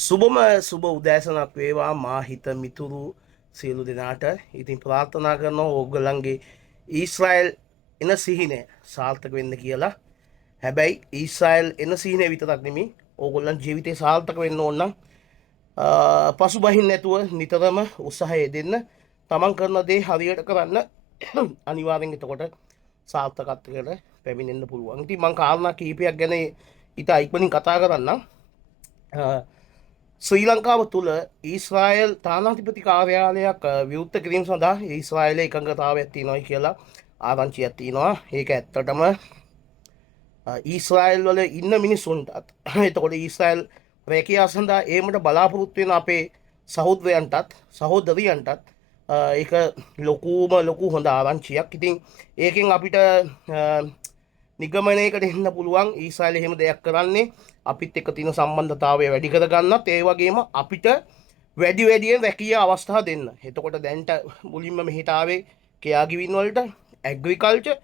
සුබම සුබ උදෑසනක් වේවා මා හිත මිතුරු සියලු දෙනාට. ඉතින් ප්‍රාර්ථනා කරනවා ඕගොල්ලන්ගේ ඊශ්‍රායල් එන සිහිනය සාර්ථක වෙන්න කියලා. හැබැයි ඊශ්‍රායල් එන සිහිනය විතරක් නෙමෙයි ඕගොල්ලන් ජීවිතේ සාර්ථක වෙන්න ඕන නම් පසුබහින් නැතුව නිතරම උත්සාහය දෙන්න. තමන් කරන දේ හරියට කරන්න. අනිවාර්යෙන් එතකොට සාර්ථකත්වයට පැමිණෙන්න පුළුවන්. ඉතින් මම කාරණා කිහිපයක් ගැන ඉතා ඉක්මනින් කතා කරන්නම්. ශ්‍රී ලංකාව තුළ ඊශ්‍රායල් තානාධිපති කාර්යාලයක් විවෘත කිරීම සඳහා ඊශ්‍රායලයේ එකඟතාවයක් තියෙනවා කියලා ආරංචියක් තියෙනවා. ඒක ඇත්තටම ඊශ්‍රායල් වල ඉන්න මිනිස්සුන්ටත් එතකොට ඊශ්‍රායල් රැකියාව සඳහා ඒමට බලාපොරොත්තු වෙන අපේ සහෝදරයන්ටත් සහෝදරියන්ටත් ඒක ලොකු හොඳ ආරංචියක්. ඉතින් ඒකෙන් අපිට නිගමනයකට එන්න පුළුවන් ඊශ්‍රායල් එහෙම දෙයක් කරන්නේ අපිත් එක්ක තියෙන සම්බන්ධතාවය වැඩි කරගන්නත් ඒ වගේම අපිට වැඩියෙන් රැකියා අවස්ථා දෙන්න. එතකොට දැන්ට මුලින්ම මෙහෙට ආවේ කෙයාගිවින් වලට ඇග්‍රිකල්චර්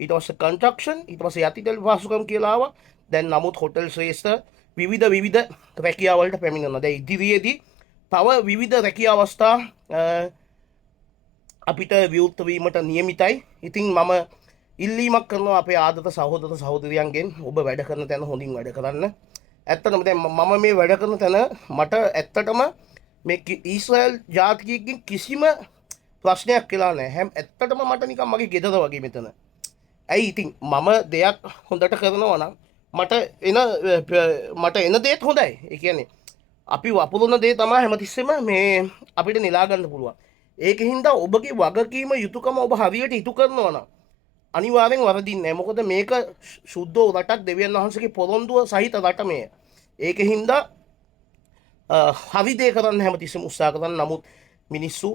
ඊට පස්සේ කන්ස්ට්‍රක්ෂන් ඊට පස්සේ යටිතල පහසුකම් කියලා ආවා. දැන් නමුත් හොටෙල් ශ්‍රේෂ්ඨ විවිධ රැකියා වලට පැමිණෙනවා. දැන් ඉදිරියේදී තව විවිධ රැකියා අවස්ථා අපිට විවෘත වීමට නියමිතයි. ඉතින් මම ඉල්ලීමක් කරනවා අපේ ආදත සහෝදර සහෝදරියන්ගෙන් ඔබ වැඩ කරන තැන හොඳින් වැඩ කරන්න. ඇත්තටම දැන් මම මේ වැඩ කරන තැන මට ඇත්තටම මේ ඊශ්‍රායල් ජාතිකයෙක්ගෙන් කිසිම ප්‍රශ්නයක් කියලා නැහැ. හැම ඇත්තටම මට නිකන් මගේ ගෙදර වගේ මෙතන. ඇයි ඉතින් මම දෙයක් හොඳට කරනවා නම් මට එන දේත් හොඳයි. ඒ කියන්නේ අපි වපුරන දේ තමයි හැමතිස්සෙම මේ අපිට නෙලා ගන්න පුළුවන්. ඒකින්ද ඔබගේ වගකීම යුතුයකම ඔබ හරියට ඉටු කරනවා නම් අනිවාර්යෙන් වරදින්නේ නැහැ. මොකද මේක සුද්ධ රටක් දෙවියන් වහන්සේගේ පොරොන්දුව සහිත රට මේ. ඒකින්ද හරි දේ කරන්න හැමතිස්සෙම උත්සාහ කරන්න. නමුත් මිනිස්සු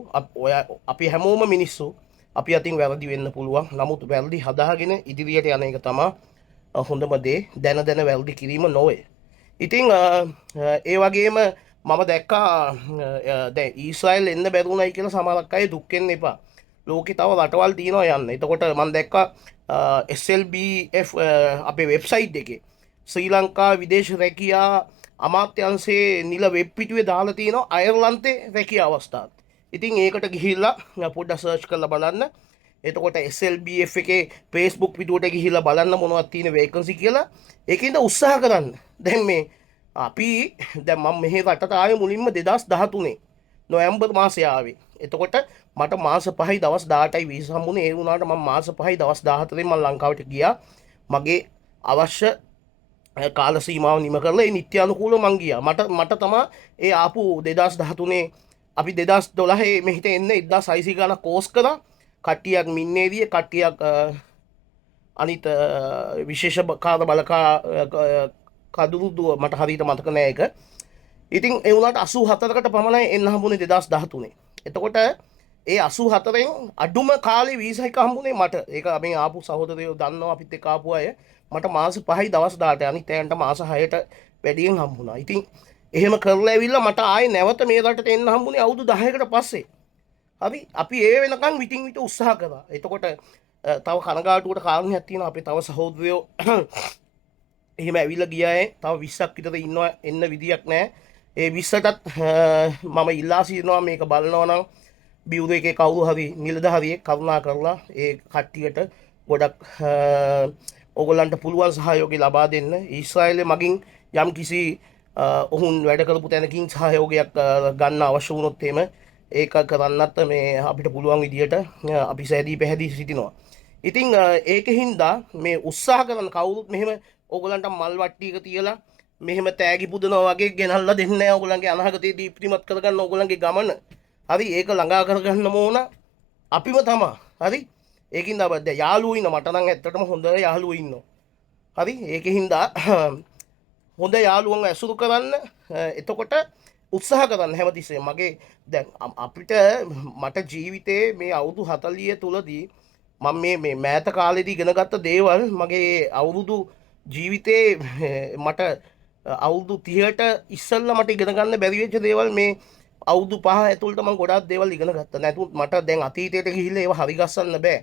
අපි හැමෝම මිනිස්සු අපි අතින් වැරදි වෙන්න පුළුවන්. නමුත් වැරදි හදාගෙන ඉදිරියට යන එක තමයි හොඳම දේ. දැන වැරදි කිරීම නොවේ. ඉතින් ඒ වගේම මම දැක්කා දැන් ඊශ්‍රායල් එන්න බැරුණයි කියලා සමහරක් අය දුක් වෙන්න එපා. ලෝකේ තව රටවල් තියෙනවා යන්න. එතකොට මම දැක්කා SLBF අපේ වෙබ්සයිට් එකේ ශ්‍රී ලංකා විදේශ රැකියා අමාත්‍යාංශයේ නිල වෙබ් පිටුවේ දාලා තියෙනවා අයර්ලන්තේ රැකියා අවස්ථාත්. ඉතින් ඒකට ගිහිල්ලා පොඩ්ඩක් සර්ච් කරලා බලන්න. එතකොට SLBF එකේ Facebook පිටුවට ගිහිල්ලා බලන්න මොනවද තියෙන වේකන්සි කියලා. ඒකින්ද උත්සාහ කරන්න. දැන් මේ අපි දැන් මම මෙහි රටට ආවේ මුලින්ම 2013 නොවැම්බර් මාසේ ආවේ. එතකොට මට මාස 5යි දවස් 18යි වීසා හම්බුනේ. ඒ වුණාට මම මාස 5යි දවස් 14න් මම ලංකාවට ගියා. මගේ අවශ්‍ය කාල සීමාව නිම කරලා ඒ නිත්‍යානුකූලව මං ගියා. මට තමයි ඒ ආපු 2013 අපි 2012 මෙහිට එන්න 1600 ගණන් කෝස් කරා. කට්ටියක් මින්නේදී කට්ටියක් අනිත් විශේෂ කාර්ය බලකා කදුරුදුව මට හරියට මතක නෑ ඒක. ඉතින් ඒ වුණාට 84කට පමණයි එන්න හම්බුනේ 2013. එතකොට ඒ 84න් අඩුම කාලේ වීසා එක හම්බුනේ මට. ඒක මේ ආපු සහෝදරයෝ දන්නවා අපිත් එක්ක ආපු අය. මට මාස 5යි දවස් 18යි අනිත් අයන්ට මාස 6ට වැඩියෙන් හම්බුණා. ඉතින් එහෙම කරලා ඇවිල්ලා මට ආයේ නැවත මේ රටට එන්න හම්බුනේ අවුරුදු 10කට පස්සේ. හරි අපි ඒ වෙනකන් විටින් විට උත්සාහ කරා. එතකොට තව කනගාටුවට කාරණයක් තියෙනවා. අපේ තව සහෝදරයෝ එහෙම ඇවිල්ලා ගියායේ තව 20ක් විතර ඉන්නවා එන්න විදියක් නැහැ. ඒ 20ටත් මම ඉල්ලා සිටිනවා මේක බලනවා නම් බියුරු එකේ කවුරු හරි නිලධාරියෙක් කරුණා කරලා ඒ කට්ටියට ගොඩක් ඕගොල්ලන්ට පුළුවන් සහයෝගය ලබා දෙන්න. ඊශ්‍රායලයේ මගින් යම් කිසි ඔවුන් වැඩ කරපු තැනකින් සහයෝගයක් ගන්න අවශ්‍ය වුණොත් එහෙම ඒක කරන්නත් මේ අපිට පුළුවන් විදියට අපි සෑදී පැහැදී සිටිනවා. ඉතින් ඒකින්ද මේ උත්සාහ කරන කවුරුත් මෙහෙම ඕගොල්ලන්ට මල් වට්ටියක තියලා මෙහෙම තෑගි පුදනවා වගේ ගෙනල්ලා දෙන්නේ නැහැ. ඕගොල්ලන්ගේ අනාගතේ දීප්තිමත් කරගන්න ඕගොල්ලන්ගේ ගමන. හරි ඒක ළඟා කරගන්න ඕන අපිම තමයි. හරි ඒකින්ද දැන් යාළුවෝ ඉන්න මට නම් ඇත්තටම හොඳ යාළුවෝ ඉන්නවා. හරි ඒකින්ද හොඳ යාළුවන් ඇසුරු කරන්න. එතකොට උත්සාහ කරන්න හැමතිස්සෙම. මගේ දැන් අපිට මට ජීවිතේ මේ අවුරුදු 40 තුලදී මම මේ මෑත කාලේදී ඉගෙන ගත්ත දේවල් මගේ අවුරුදු ජීවිතේ මට අවුරුදු 30ට ඉස්සෙල්ලා මට ඉගෙන ගන්න බැරි වෙච්ච දේවල් මේ අවුරුදු 5 ඇතුළත මම ගොඩාක් දේවල් ඉගෙන ගත්තා. නැතුත් මට දැන් අතීතයට ගිහිල්ලා ඒව හරි ගස්සන්න බෑ.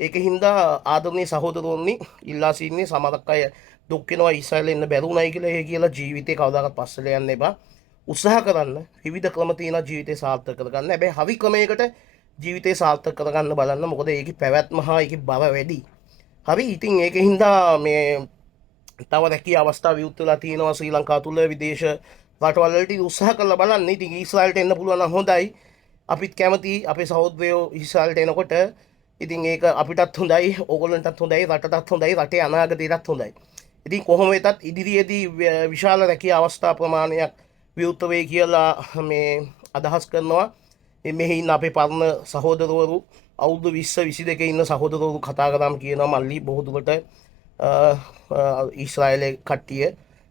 ඒකින්ද ආදරණීය සහෝදරවරුනි ඉල්ලා සිටින්නේ සමහරක් අය දුක් වෙනවා ඊශ්‍රායලෙ ඉන්න බැරුණයි කියලා. ඒ කියලා ජීවිතේ කවදාකවත් පස්සට යන්න එපා. උත්සාහ කරන්න විවිධ ක්‍රම තියෙනවා ජීවිතේ සාර්ථක කරගන්න. හැබැයි හරි ක්‍රමයකට ජීවිතේ සාර්ථක කරගන්න බලන්න. මොකද ඒකේ පැවැත්ම හා ඒකේ බව වැඩි. හරි ඉතින් ඒකෙන් හින්දා මේ තව රැකිය අවස්ථා විවෘත වෙලා තියෙනවා ශ්‍රී ලංකාව තුල විදේශ රටවල් වලට උත්සාහ කරලා බලන්න. ඉතින් ඊශ්‍රායලට එන්න පුළුවන් නම් හොඳයි. අපිත් කැමති අපේ සහෝදරයෝ ඊශ්‍රායලට එනකොට. ඉතින් ඒක අපිටත් හොඳයි, ඕගොල්ලන්ටත් හොඳයි, රටටත් හොඳයි, රටේ අනාගතයටත් හොඳයි. ඉතින් කොහොම වෙතත් ඉදිරියේදී විශාල රැකිය අවස්ථා ප්‍රමාණයක් විවෘත වෙයි කියලා මේ අදහස් කරනවා. මෙහි ඉන්න අපේ පරණ සහෝදරවරු අවුරුදු 20 22 ඉන්න සහෝදරවරු කතා කරාම කියනවා මල්ලි බොහෝ දුරට ඊශ්‍රායලේ කට්ටිය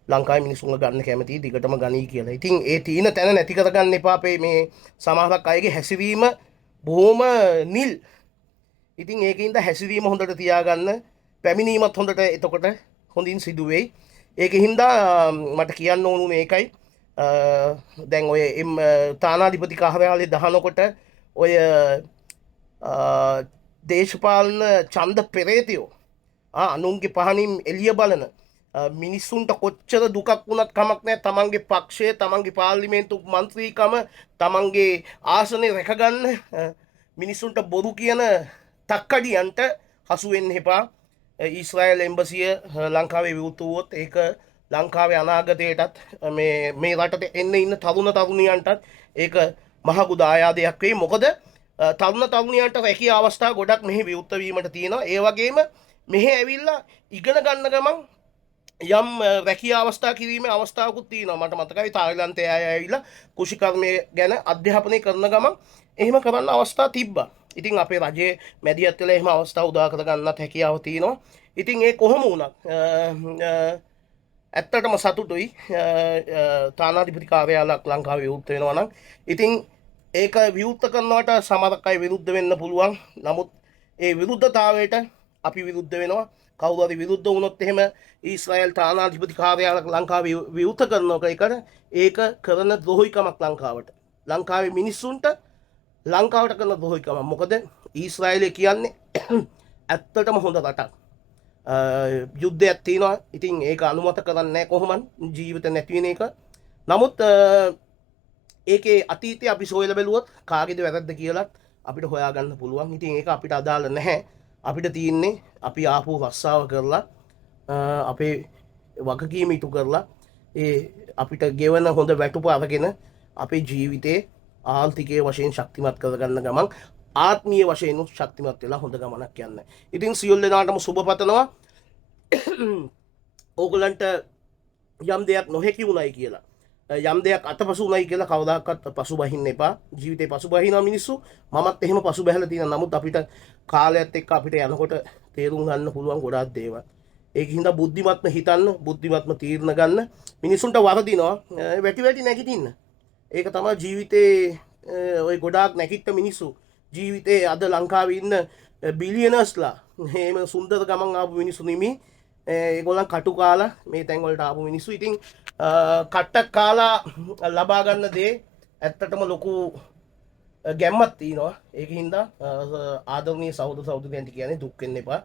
ලංකාවේ මිනිස්සුන්ව ගන්න කැමතියි දිගටම ගනී කියලා. ඉතින් ඒ තීන තැන නැති කරගන්න එපා. අපේ මේ සමහරක් අයගේ හැසිරීම බොහොම නිල්. ඉතින් ඒකින්ද හැසිරීම හොඳට තියාගන්න, පැමිණීමත් හොඳට එතකොට හොඳින් සිදු වෙයි. ඒකින්ද මට කියන්න ඕනුනේ ඒකයි. දැන් ඔය තානාධිපති කාර්යාලයේ දහනකොට ඔය දේශපාලන ඡන්ද පෙරේතයෝ අනුන්ගේ පහනින් එළිය බලන මිනිස්සුන්ට කොච්චර දුකක් වුණත් කමක් නැහැ. තමන්ගේ පක්ෂය, තමන්ගේ පාර්ලිමේන්තු මන්ත්‍රීකම, තමන්ගේ ආසනේ රැකගන්න මිනිස්සුන්ට බොරු කියන තක්කඩියන්ට හසු වෙන්න එපා. ඊශ්‍රායල් එම්බසිය ලංකාවේ විවෘත වුවොත් ඒක ලංකාවේ අනාගතයටත් මේ රටට එන්න ඉන්න තරුණ තරුණියන්ටත් ඒක මහඟු දායාදයක් වෙයි. මොකද තරුණ තරුණියන්ට රැකිය අවස්ථා ගොඩක් මෙහි විවෘත වීමට තියෙනවා. ඒ වගේම මෙහි ඇවිල්ලා ඉගෙන ගන්න ගමන් යම් රැකිය අවස්ථා කිරීමේ අවස්ථාවකුත් තියෙනවා. මට මතකයි තායිලන්තයේ අය ඇවිල්ලා කෘෂිකර්මය ගැන අධ්‍යාපනය කරන ගමන් එහෙම කරන්න අවස්ථා තිබ්බා. ඉතින් අපේ රජයේ මැදිහත් වෙලා එහෙම අවස්ථා උදා කර ගන්නත් හැකියාව තියෙනවා. ඉතින් ඒ කොහොම වුණත් ඇත්තටම සතුටුයි තානාධිපති කාර්යාලයක් ලංකාවේ විවෘත වෙනවා නම්. ඉතින් ඒක විවෘත කරනවට සමහරක් අය විරුද්ධ වෙන්න පුළුවන්. නමුත් ඒ විරුද්ධතාවයට අපි විරුද්ධ වෙනවා. කවුරු හරි විරුද්ධ වුණොත් එහෙම ඊශ්‍රායල් තානාධිපති කාර්යාලයක් ලංකාවේ විවෘත කරනක ඒක කරන ද්‍රෝහිකමක් ලංකාවට. ලංකාවේ මිනිස්සුන්ට ලංකාවට කරන ද්‍රෝහිකමක්. මොකද ඊශ්‍රායලය කියන්නේ ඇත්තටම හොඳ රටක්. යුද්ධයක් තියෙනවා. ඉතින් ඒක අනුමත කරන්නේ නැහැ කොහොමද ජීවිත නැති වෙන එක. නමුත් ඒකේ අතීතය අපි සොයලා බැලුවොත් කාගේද වැරද්ද කියලා අපිට හොයාගන්න පුළුවන්. ඉතින් ඒක අපිට අදාළ නැහැ. අපිට තියෙන්නේ අපි ආපු රස්සාව කරලා අපේ වගකීම ඉටු කරලා ඒ අපිට ගෙවන හොඳ වැටුප අරගෙන අපේ ජීවිතේ ආර්ථිකයේ වශයෙන් ශක්තිමත් කරගන්න ගමන් ආත්මීය වශයෙන් ශක්තිමත් වෙලා හොඳ ගමනක් යන්න. ඉතින් සියලු දෙනාටම සුබ පතනවා. ඕගලන්ට යම් දෙයක් නොහැකි වුණයි කියලා, යම් දෙයක් අතපසු වුණයි කියලා කවදාකවත් පසුබහින්න එපා. ජීවිතේ පසුබහිනා මිනිස්සු මමත් එහෙම පසුබහැලා තියෙනවා. නමුත් අපිට කාලයත් එක්ක අපිට යනකොට තේරුම් ගන්න පුළුවන් ගොඩාක් දේවල්. ඒකින්ද බුද්ධිමත්ම හිතන්න, බුද්ධිමත්ම තීරණ ගන්න. මිනිසුන්ට වරදිනවා වැටි වැටි නැගිටින්න. ඒක තමයි ජීවිතේ. ඔය ගොඩාක් නැගිට්ට මිනිස්සු ජීවිතේ අද ලංකාවේ ඉන්න බිලියනර්ස්ලා එහෙම සුන්දර ගමන් ආපු මිනිස්සු නෙමෙයි. ඒගොල්ලන් කටු කාලා මේ තැන් වලට ආපු මිනිස්සු. ඉතින් කට්ටක් කාලා ලබා ගන්න දේ ඇත්තටම ලොකු ගැම්මක් තියෙනවා. ඒකින්ද ආදරණීය සහෝදර සහෝදරියන්ට කියන්නේ දුක් වෙන්න එපා.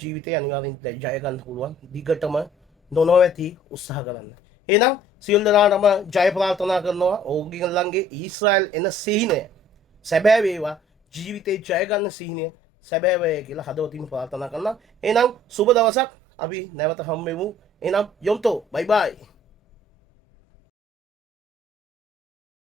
ජීවිතේ අනිවාර්යෙන් ජය ගන්න පුළුවන්. දිගටම නොනවති උත්සාහ කරන්න. එහෙනම් සියලු දෙනාටම ජය ප්‍රාර්ථනා කරනවා. ඕගොල්ලන්ගේ ඊශ්‍රායල් එන සිහිනය සැබෑ වේවා. ජීවිතේ ජය ගන්න සිහිනය සැබෑ වේ කියලා හදවතින් ප්‍රාර්ථනා කරනවා. එහෙනම් සුබ දවසක්. අපි නැවත හම්බෙමු. එහෙනම් යොම්තෝ බයි බයි.